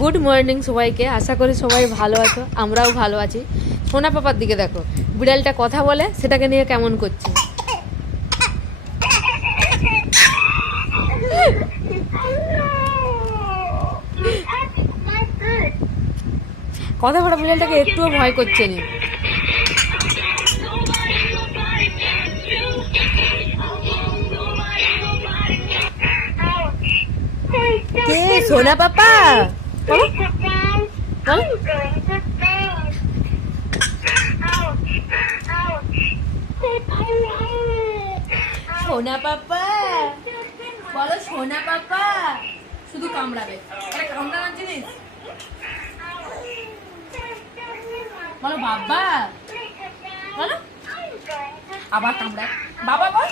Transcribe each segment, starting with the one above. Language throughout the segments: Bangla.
গুড মর্নিং সবাইকে। আশা করি সবাই ভালো আছো, আমরাও ভালো আছি। সোনা পাপার দিকে দেখো, বিড়ালটা কথা বলে, সেটাকে নিয়ে কেমন করছে। কথা বলা বিড়ালটাকে একটুও ভয় করছে না। কে সোনা পাপা? সোনা পাপা বলো, সোনা পাপা। শুধু কামড়াবে, এটা কামড়ানোর জিনিস। বলো বাবা, বলো। আবার কামড়ায়, বাবা বল।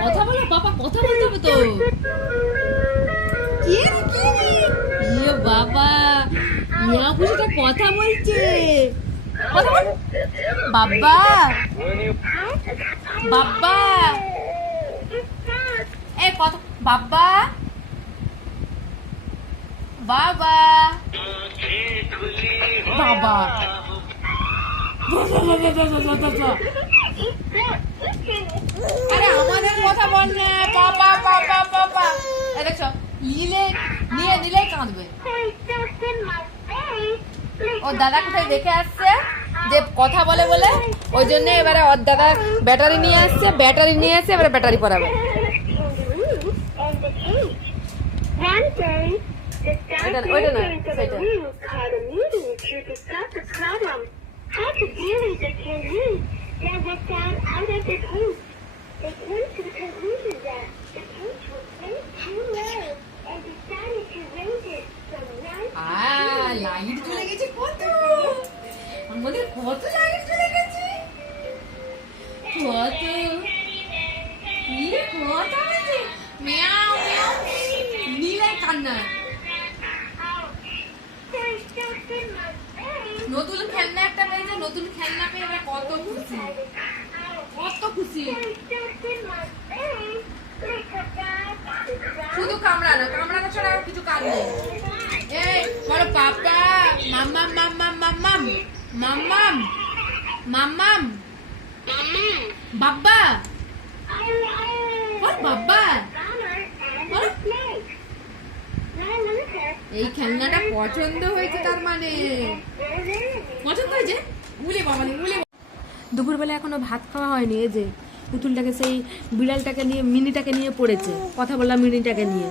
কথা বলো বাবা, কথা বলতে হবে তো। ইয়ে বাবা, মিয়া পুষিটা কথা বলছে। কথা বল বাবা, বাবা। এই কথা বাবা, বাবা, বাবা। আরে আমাদের কথা বল না, বাবা বাবা বাবা। দেখছো, নিলে কাঁদবে। ওর দাদা কোথায় দেখে আসছে যে কথা বলে বলে, ওই জন্য এবারে ওর দাদা ব্যাটারি নিয়ে আসছে, এবারে ব্যাটারি পরাবে। ওইটা না, সেটা। How to deal with the Chinese that was found out of the coast. They came to the conclusion that the coast was way too low and decided to raise it from 9 light চলে গেছে কত, আমাদের কত লাইট চলে গেছে, কত কত হয়েছে। মিয়াও মিয়াও, নীলে কান্না। নতুন খেলনা একটা পেয়েছে, নতুন খেলনা পেয়ে এবার কত খুশি, কত খুশি। শুধু কামড়ানো ছাড়া আর কিছু কাজ নেই। এই বলো পাপা, মাম্মাম মাম্মাম মাম্মাম মাম্মাম মাম্মাম, বাবা বল, বাবা বল। এই খেলনাটা পছন্দ হয়েছে, তার মানে পছন্দ হয়েছে। উলে বাবা, উলে। দুপুরবেলা এখনো ভাত খাওয়া হয়নি। এই যে পুতুলটাকে, সেই বিড়ালটাকে নিয়ে, মিনিটাকে নিয়ে পড়েছে। কথা বলা মিনিটাকে নিয়ে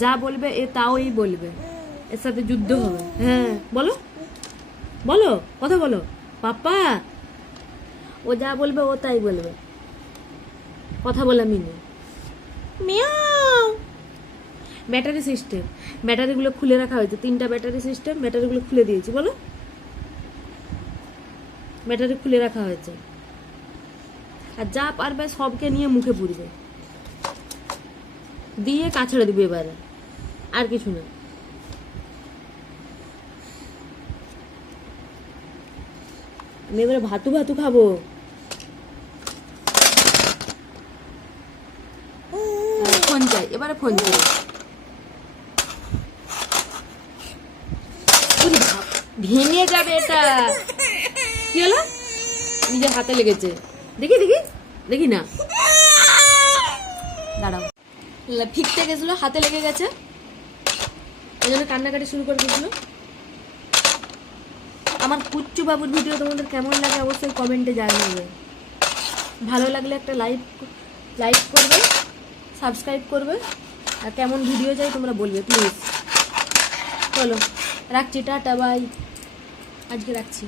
যা বলবে এ তাওই বলবে, এর সাথে যুদ্ধ হবে। হ্যাঁ বলো, বলো, কথা বলো পাপা। ও যা বলবে ও তাই বলবে, কথা বলা মিনি। মিয়াও। ব্যাটারি সিস্টেম, ব্যাটারিগুলো খুলে রাখা হয়েছে, 3টা ব্যাটারি সিস্টেম, ব্যাটারিগুলো খুলে দিয়েছি। বলো, ব্যাটারি খুলে রাখা হয়েছে। আর যা পারবে সবকে নিয়ে মুখে পুড়বে, দিয়ে কাছড়ে দিবে এবারে, আর কিছু না। আমি এবারে ভাতু ভাতু খাবো। ফোন চাই, এবারে ফোন চাই। ভেঙে যাবে এটা। কি হলো? নিজের হাতে লেগেছে। দেখি দেখি দেখি না, দাঁড়াও। ফিকতে গেছিল, হাতে লেগে গেছে, এই জন্য কান্নাকাটি শুরু করে দিয়েছিল। আমার কুচ্চু বাবুর ভিডিও তোমাদের কেমন লাগে অবশ্যই কমেন্টে জানাবে। ভালো লাগলে একটা লাইক করবে, সাবস্ক্রাইব করবে, আর কেমন ভিডিও চাই তোমরা বলবে প্লিজ। চলো রাখছি, টাটা বাই, আজকে রাখছি।